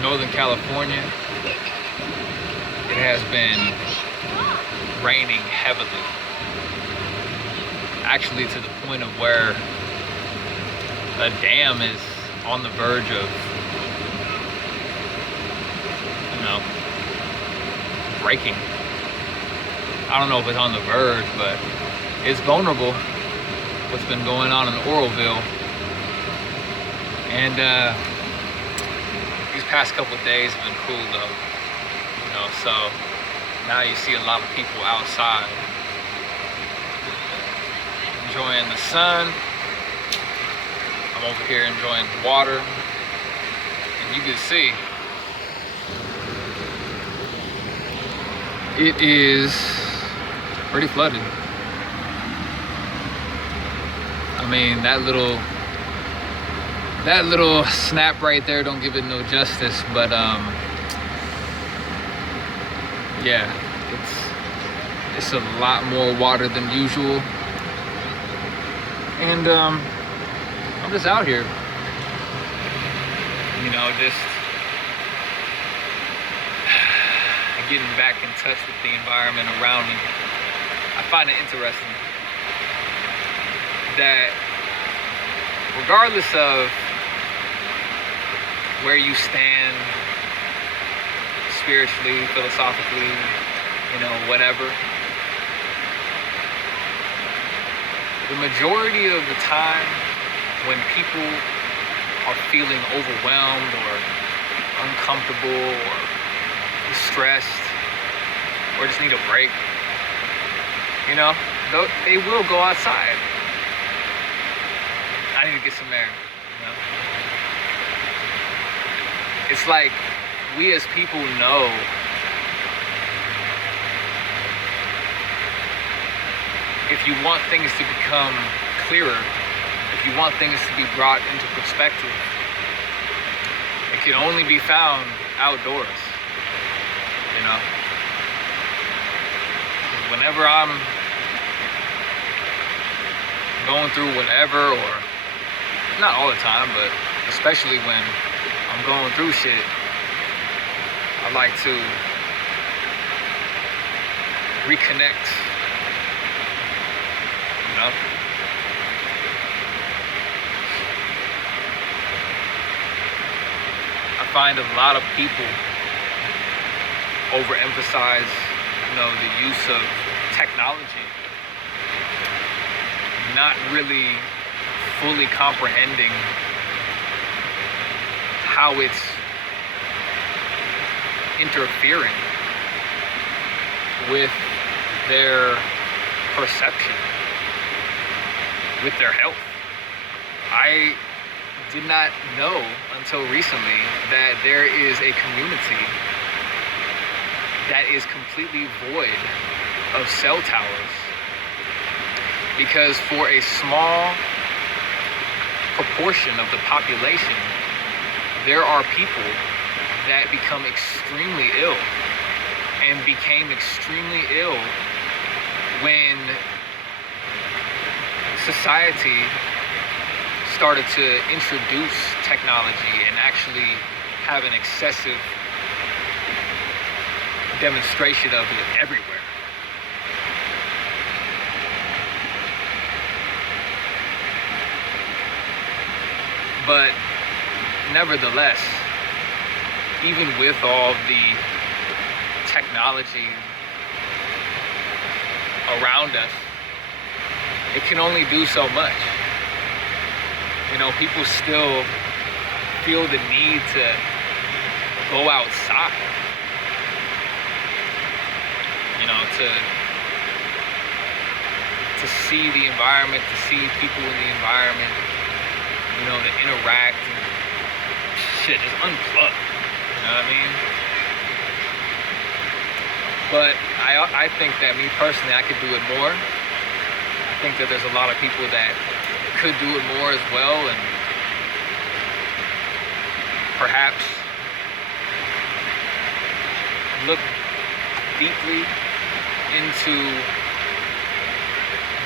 Northern California, it has been raining heavily. Actually, to the point of where a dam is on the verge of, breaking. I don't know if it's on the verge, but it's vulnerable. What's been going on in Oroville. And these past couple of days have been cool though. So now you see a lot of people outside enjoying the sun. I'm over here enjoying the water. And you can see it is pretty flooded. I mean, that little snap right there don't give it no justice, but yeah, it's a lot more water than usual. And I'm just out here, just getting back in touch with the environment around me. I find it interesting that regardless of where you stand spiritually, philosophically, whatever, the majority of the time when people are feeling overwhelmed or uncomfortable or stressed or just need a break, they will go outside. I need to get some air. It's like we as people know if you want things to become clearer, if you want things to be brought into perspective, it can only be found outdoors. Whenever I'm going through whatever, or not all the time, but especially when I'm going through shit, I like to reconnect, I find a lot of people overemphasize, the use of technology, not really fully comprehending how it's interfering with their perception, with their health. I did not know until recently that there is a community that is completely void of cell towers, because for a small proportion of the population, there are people that become extremely ill and became extremely ill when society started to introduce technology and actually have an excessive demonstration of it everywhere. But nevertheless, even with all the technology around us, it can only do so much. People still feel the need to go outside, to see the environment, to see people in the environment, to interact and shit, just unplug, you know what I mean? But I think that me personally, I could do it more. I think that there's a lot of people that could do it more as well, and perhaps look deeply into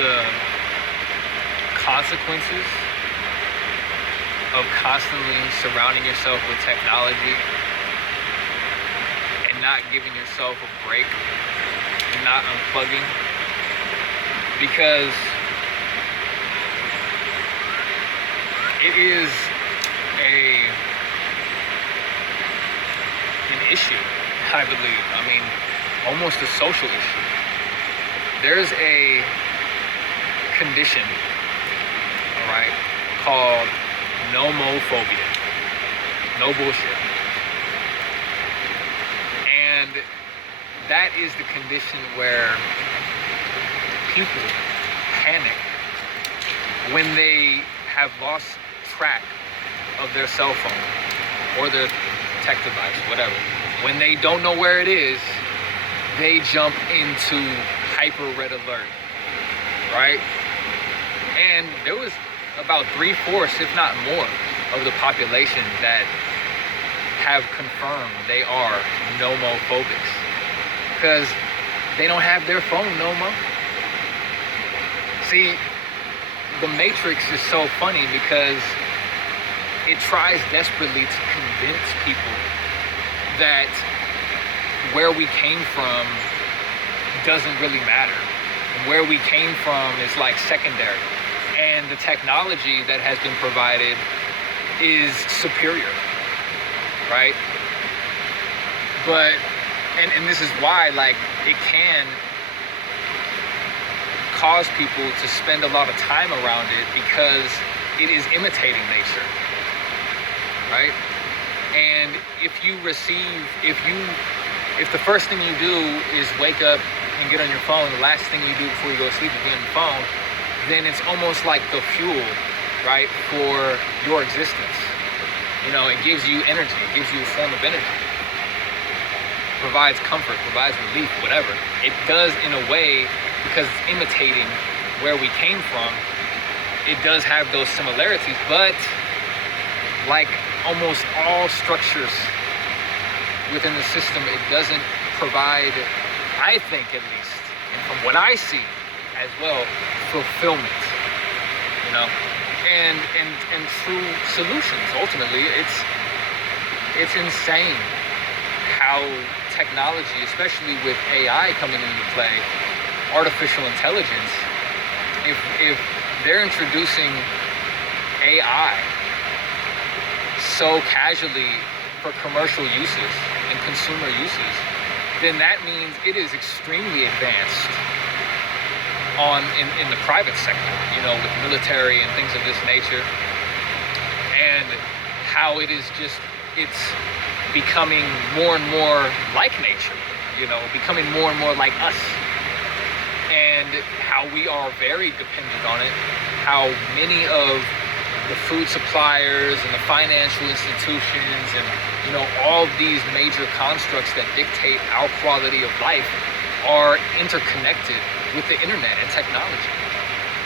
the consequences of constantly surrounding yourself with technology not giving yourself a break and not unplugging, because it is an issue, I believe. I mean, almost a social issue. There's a condition, all right, called nomophobia. No bullshit. And that is the condition where people panic when they have lost track of their cell phone or their tech device, whatever. When they don't know where it is, they jump into hyper red alert, right? And there was about 3/4, if not more, of the population that have confirmed they are nomophobics because they don't have their phone no more. See, the Matrix is so funny because it tries desperately to convince people that where we came from doesn't really matter. Where we came from is like secondary. And the technology that has been provided is superior, right? But, and this is why, like, it can cause people to spend a lot of time around it because it is imitating nature, right? And if the first thing you do is wake up and get on your phone, the last thing you do before you go to sleep is get on your phone, then it's almost like the fuel, right, for your existence. You know, it gives you energy, it gives you a form of energy, provides comfort, provides relief, whatever. It does in a way, because it's imitating where we came from, it does have those similarities, but like almost all structures within the system, it doesn't provide, I think at least, and from what I see as well, fulfillment, you know, and true solutions. Ultimately, it's insane how technology, especially with AI coming into play, artificial intelligence, if they're introducing AI so casually for commercial uses and consumer uses, then that means it is extremely advanced in the private sector, you know, with military and things of this nature, and how it is just, it's becoming more and more like nature, you know, becoming more and more like us, and how we are very dependent on it, how many of the food suppliers and the financial institutions and, you know, all these major constructs that dictate our quality of life are interconnected with the internet and technology.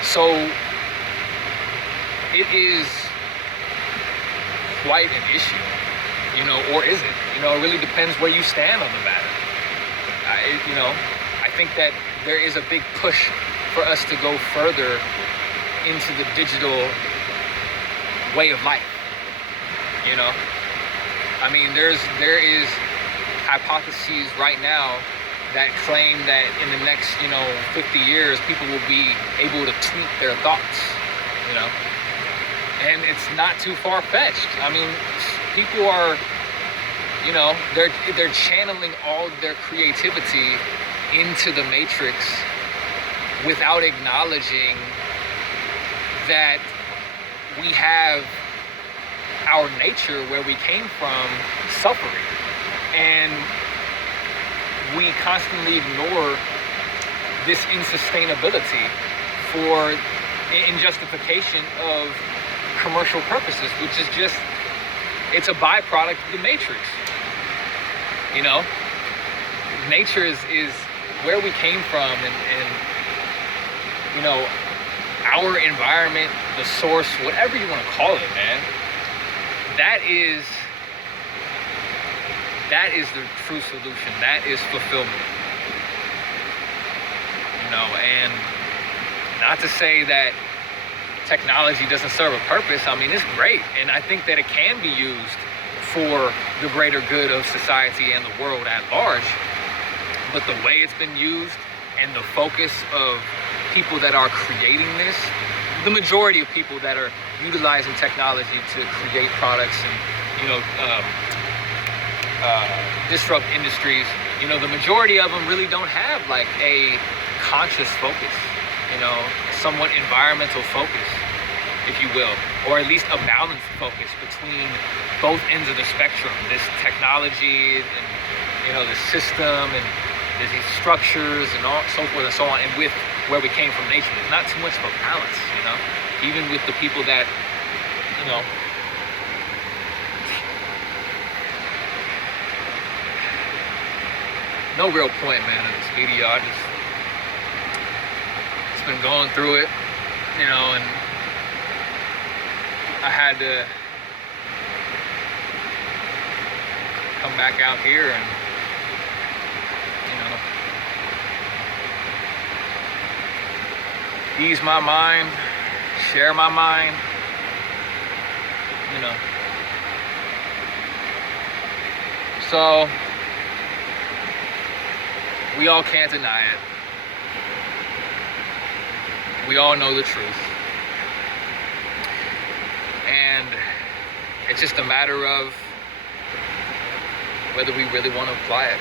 So it is quite an issue, you know, or is it? You know, it really depends where you stand on the matter. I think that there is a big push for us to go further into the digital way of life, you know? I mean, there is hypotheses right now that claim that in the next, 50 years, people will be able to tweet their thoughts, you know? And it's not too far-fetched. I mean, people are, they're channeling all their creativity into the Matrix without acknowledging that we have our nature where we came from suffering, and we constantly ignore this insustainability in justification of commercial purposes, which is just, it's a byproduct of the Matrix. You know, nature is where we came from, and our environment, the source, whatever you want to call it, man. That is the true solution. That is fulfillment. And not to say that technology doesn't serve a purpose. I mean, it's great, and I think that it can be used for the greater good of society and the world at large. But the way it's been used and the focus of people that are creating this, the majority of people that are utilizing technology to create products and, you know, disrupt industries, you know, the majority of them really don't have like a conscious focus, you know, somewhat environmental focus, if you will, or at least a balanced focus between both ends of the spectrum, this technology and, you know, the system and these structures and all so forth and so on, and with where we came from nature. There's not too much of a balance, you know, even with the people that, you know, no real point, man, of this video. I just been going through it, you know, and I had to come back out here and, you know, ease my mind, share my mind, you know. So we all can't deny it. We all know the truth. And it's just a matter of whether we really want to apply it.